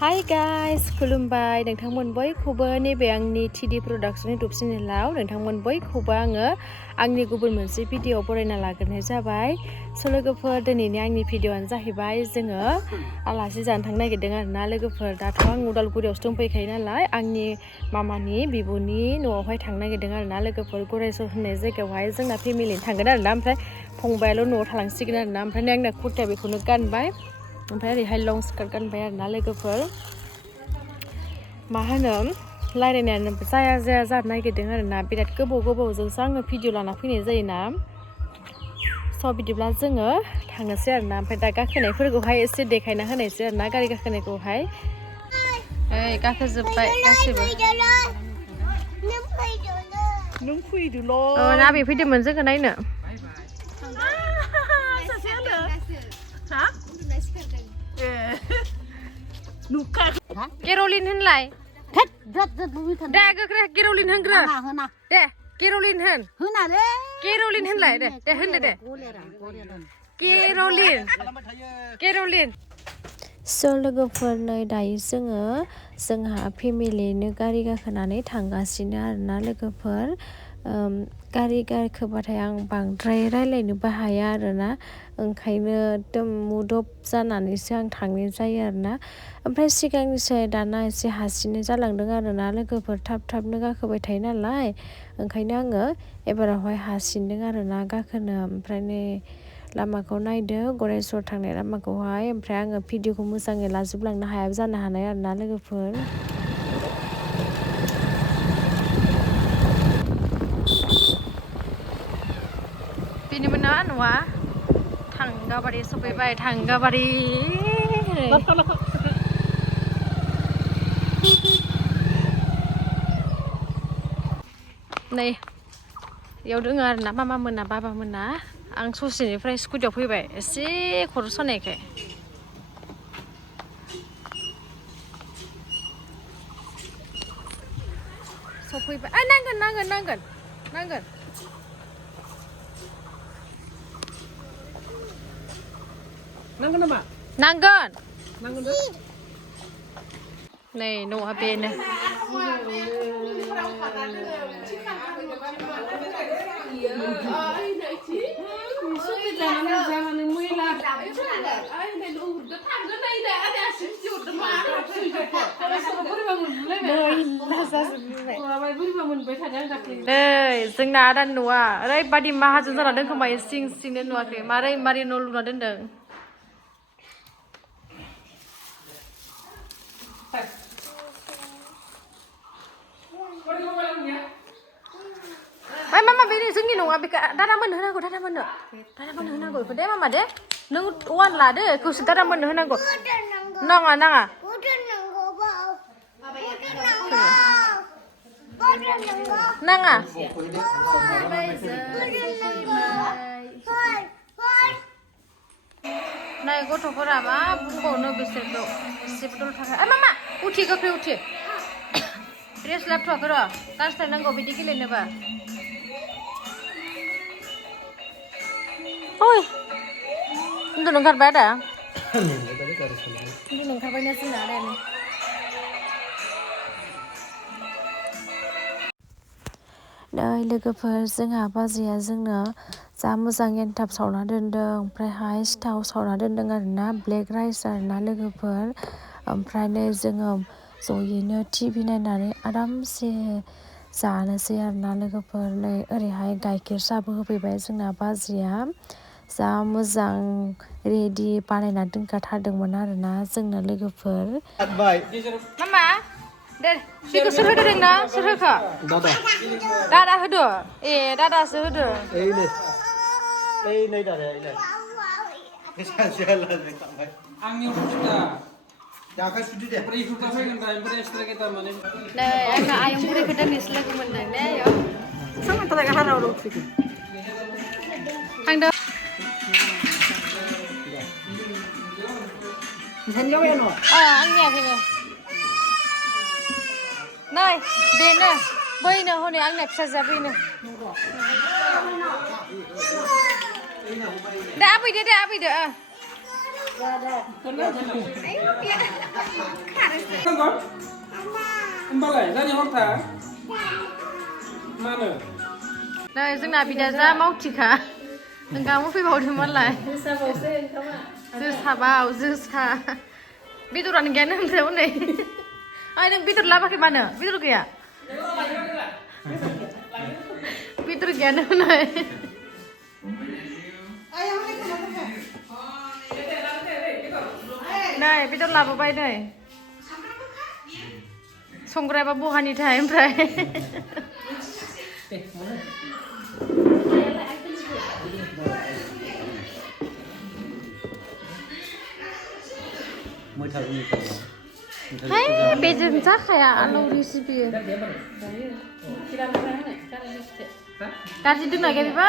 Hi guys, खुलुमबाय नोंथांमोन बयखौबो नैबे आंनि टिडि प्रडाक्शन YouTube चेनेलाव नोंथांमोन बयखौबो आङो आंनि गुबुन मोनसे भिडिअ बरायना लाग्रोनाय जाबाय। स' लोगोफोर दिनैनि आंनि भिडिअआनो जाहैबाय जोङो आलासि जानो थांनो नागिरदों आरोना लोगोफोर। दाथ' आं उदालगुरियावसो दंफैखायो नालाय आंनि मामानि बिब'नि न'आवहाय थांनो नागिरदों आरोना लोगोफोर। गरायसर होननाय जायगायावहाय जोंना फेमिलिनि थांगोन आरोना, ओमफ्राय फंबायाल' न'आव थालांसिगोन आरोना। ओमफ्राय आंना कुर्ताया बेखौनो गानबाय, ओमफ्राय ओरैहाय लं स्कार्ट गानबाय आरोना लोगोफोर। मा होनो रायलायनायानो जाया जानो नागिरदों आरोना, बिराद गोबावजोंसो आङो भिडिअ लाना फैनाय जायोना। स' बिदिब्ला जोङो थांनोसै आरोना। ओमफ्राय दा गाखोनायफोरखौहाय एसे देखायना होनायसै आरोना, गारि गाखोनायखौहाय। गाखोजोब्बाय गासैबो। नों फैदोल'। ना बे फैदोंमोन जोङो नायनो। केर'लिन होनलाय दे गोख्रै केर'लिन होनग्रो दे केर'लिन केर'लिन होनलाय दे होनदो दे केर'लिन। स' लोगोफोर नै दायो जोंहा फेमिलियैनो गारि गाखोनानै थांगासिनो आरोना लोगोफोर। गारि गाखोबाथाय आं बांद्राय रायलायनोबो हाया आरोना, ओंखायनो एकदम मुदब जानानैसो आं थांनाय जायो आरोना। ओमफ्राय सिगांनिसाय दाना एसे हासिनै जालांदों आरोना लोगोफोर, थाबनो गाखोबाय थायो नालाय, ओंखायनो आङो एबारावहाय हासिनदों आरोना गाखोनो। ओमफ्राय नै लामाखौ नायदो, गरायसर थांनाय लामाखौहाय। ओमफ्राय आङो भिडिअखौ मोजाङै लाजोबलांनो हायाबो जानो हानाय आरोना लोगोफोर। बेनोमोन ना न'आ थांगाबारि सफैबाय, थांगाबारि। नै बेयाव दङ आरोना मामा मोना बाबा मोना। आं ससेनिफ्राय स्कुटियाव फैबाय एसे खर' सानायखाय। सफैबाय नांगोन नामा? नांगोन नै न'आ बेनो। जोंना आदानि न'आ ओरैबादि माहाजोन जाना दोनखोमायो, सिंनो नुवाखै मारै न' लुना दोनदों। मामा बेनो जोंनि नङा, बेखौ दादा मोननो होनांगौ बेखौ दे मामा दे। नों वान लादो, बेखौसो दादा मोननो होनांगौ। नाङा नाङा नाय गथ'फोरा मा बुंबावनो बिसोरखौ एसेबो दल थाखा। मामा उथि गोख्रै उथि, रेस्ट लाबथ'वाखै र', गानस्लायनांगौ बिदि गेलेनोबा। ओइ उन्दुनो ओंखारबाय आदा? उन्दुनो ओंखारबायना जोंना आदायानो। नै लोगोफोर जोंहा बाजैया जोंनो जा मोजां एनथाब सावना दोनदों, ओमफ्रायहाय सिथाव सावना दोनदों आरोना, ब्लेक राइस आरोना लोगोफोर। ओमफ्राय नै जोङो जयैनो टिभि नायनानै आरामसे जानोसै आरोना लोगोफोर। नै ओरैहाय गाइखेर साहाबो होफैबाय जोंना बाजैया, जा मोजां रेडि बानायना दोनखाथारदोंमोन आरोना जोंनो लोगोफोर। मामा दे बेखौ सोर होदो नोंना? सोर होखो? दादा होदो। ए दादासो होदो। नै आंना आयं बुरैखौ दिनैसो लोगो मोनदों दे आयं। थांदो। आंनि आगैनो नै बेनो बैनो हनै आंना फिसाजोआ बैनो। दे आबैदो होमबालाय जानि हरथा मानो नै जोंना बिदा जा मावथिखा ओंखाम फैबावदोंमोनलाय जोसाबाव जोसा बेदरानो गैयानो ओमफ्राय हनै ओइ नों बेदर लाबोयाखै मानो बेदर गैया बेदर गैयानो हनै नै बेदर लाबोबाय नै संग्रायाबा बहानिथाय ओमफ्राय hai beजों जाखाया आलौ रेसिपि गाज्रि दोनना गैया बेबा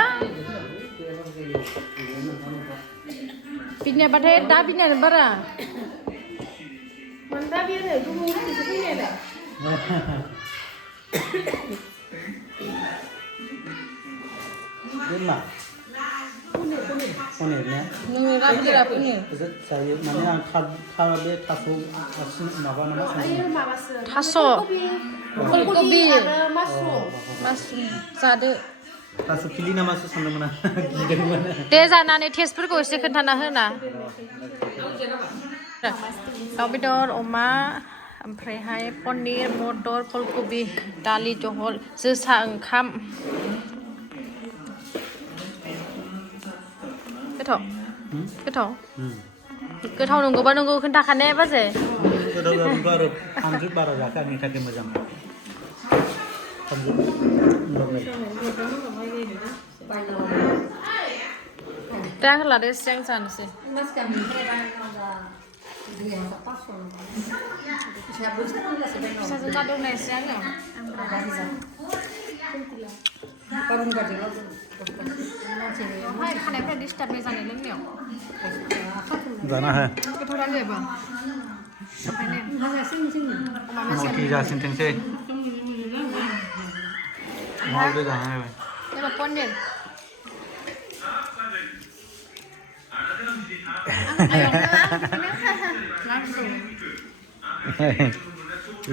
बिनियाबाथाय दा बिनियानो बारा मानो दा बियानो गुबुननिसो फैनायालाय Ini mah पनिर ने नोङो लाबोदोरा पनिर जायो माने आं बे थास' माबा नामा थास' फुलकबि आरो मासरुम जादो थास' खिलि नामासो सानदोंमोन आं गिदोंमोन दे जानानै टेस्टफोरखौ एसे खोन्थाना होना दाउ बेदर अमा ओमफ्रायहाय पनिर मटर फुलकबि दालि जहल जोसा ओंखाम गोथाव गोथाव गोथाव नंगौबा नंगौ खोन्थाखानाय बाजै गोथाव आरो 30 बारा जाखा आंनि थाखाय मोजां दा होलादो एसे आं जानोसै फिसाजों जादोंना एसे आङो खानायफ्रा डिस्टार्ब जानाय लोंनायाव जाना हो गोथाव रानजायोबा मथि जासिनथोंसै मावदो जाना होबाय एबा पनिर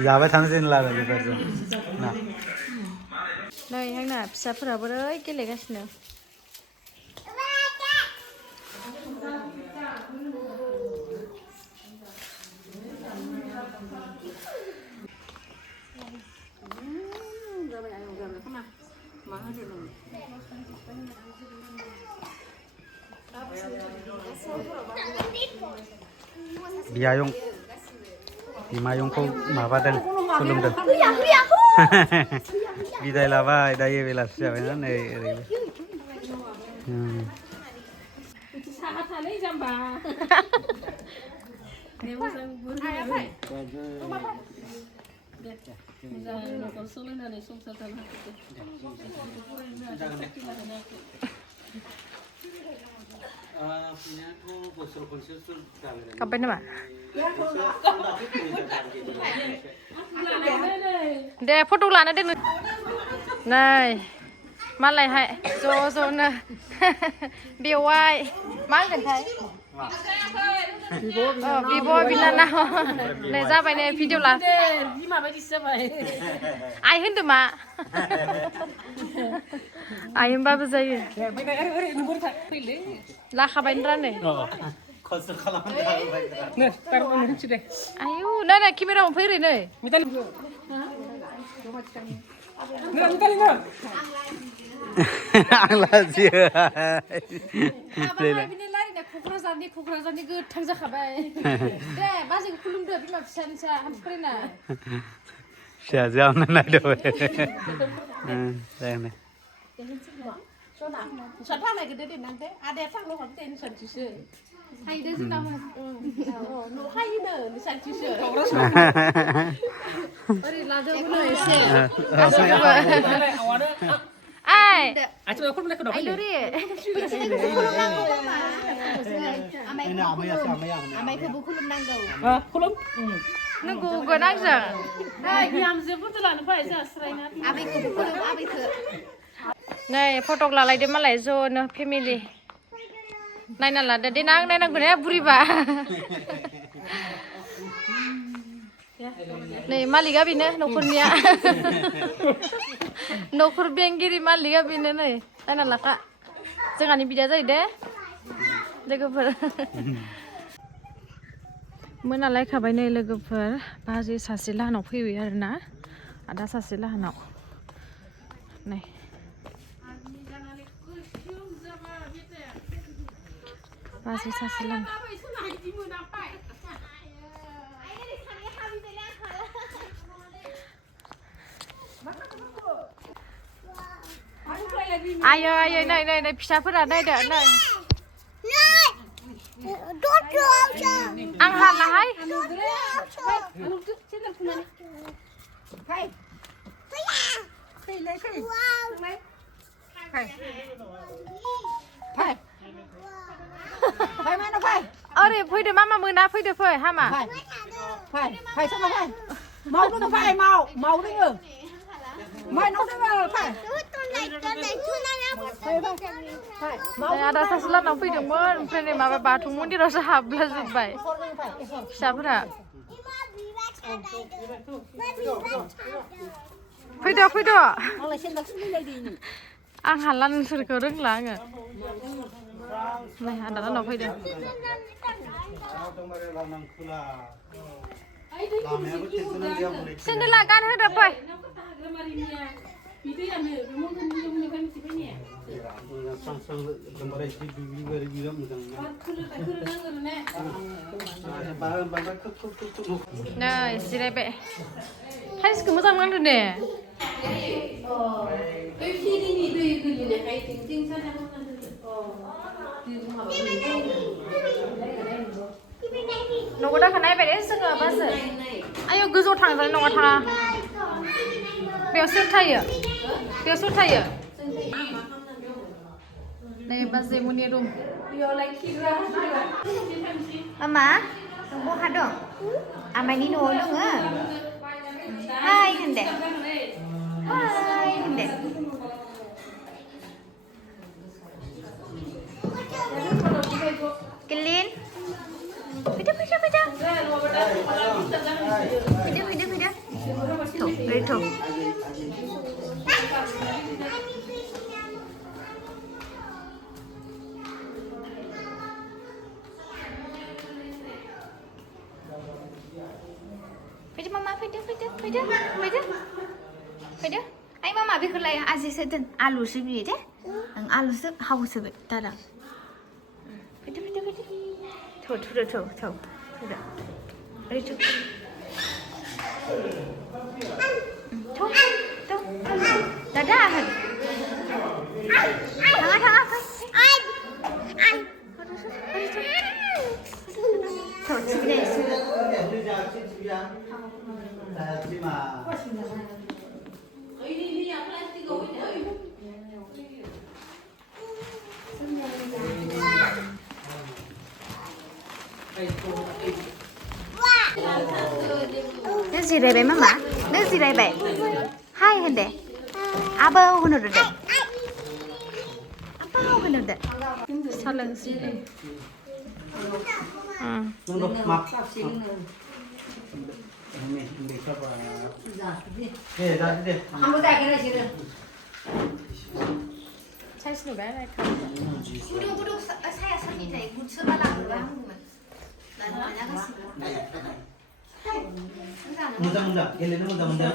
जाबाय थानोसै होनलाबाय बेफोरजों ना नै आंना फिसाफोरा बोरै गेलेगासिनो बिमायंखौ माबादों खुलुमदों बिदाय लाबाय दायो बेलासि जाबायना नै ओरैबो साहा थालै जाम्बा Kapan nama? Deh foto lana deh. Này, malai hai, zo na, biawai, mang kan thai. Bibo binana. Này ra bài này video là. Ai hơn được mà. Ai hơn ba bây giờ. Là khá bánh ra này. Nè, taruh ini sudah. Ayo, nah kamera mau pergi nih. Minta lagi. Nggak, minta lagi. Alhasil. Apa ini lari nih? Kukrazani gue tangza kabai. Deh, masih kulum deh, bima bisa hamskrina. Siapa yang nak doa? Jangan. Soalnya lagi deh nanti ada yang lo harus ten sanjuse. Hai deh sih tamu. No hai deh di sanjuse. Ori lado guna ese. Ai. Acu aku boleh kedok. Ayo ri. Amai ke buku nanggo. Kulum. Nunggu gue nangsa. Hai, diam sebut lah, nampak aja serainya. Amai ke buku amai ke. Này photo là lại đến mà lại rồi nữa family này là đến nang này nang cái này buri ba Nih malika bine Nokhorneya. Nokhor benggiri malika bine nih. Tana laka. Jangan bida जायो दे. लोगोफोर. मोनालायखाबाय नै लोगोफोर. बाजै सासे लाहानाव फैबाय आरोना. आदा सासे लाहानाव. Nih. Baजै सासे लाहानाव. Ayo नै फिसाफोरा नायदो नै आं हालाहाय ओरै फैदो मामा मोना फैदो फै हामा Phải sao mà phải? Mau nó phải mau nữa. Mai nó phải. Ada सासे लाहानाव फैदोंमोन ओमफ्राय नै माबा बाथौ मन्दिरावसो हाबलाजोब्बाय फिसाफोरा फैदो आं हाला नोंसोरखौ रोंला आङो नै आदा लाहानाव फैदों सेन्देला गानहोदो फै Nah, जिरायबाय थाइसखौ मोजां नांदो ने न'खौ दाखा नायबाय दे जोङो बासो आयौ गोजौआव थांजानाय नङा थाङा बेयाव सोर थायो नै बाजै मोननि रुम Mama, bहा दं? आमाइनि न'आव दङो? हाय होनदे Kelin Fida Tuh Fida mama Fida Ay mama बेखौ लाय आजिसो दोन आलुसो बियो दे आं आलुसो हावसो बे दादा Fida थौ ओरै थौ दादा होन थाङा फै थौ सिबिनायसो Nè जिरायबाय मामा नों जिरायबाय हाय होनदे आबौ होनहरदो दे आबौ होनहरदो सा लोंसै साइज नुबाय आरो गुदुं साया सारनि जायो गुदसोबा लाबोबा हामगौमोन मोजां गेलेनो मोजां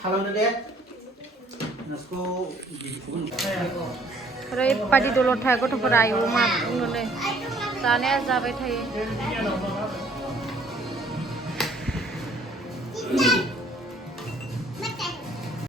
खालामदो दे नोंसोरखौ ओरैबायदि दलद थायो गथ'फोरा आयौ मा बुंनो नै जानाया जाबाय थायो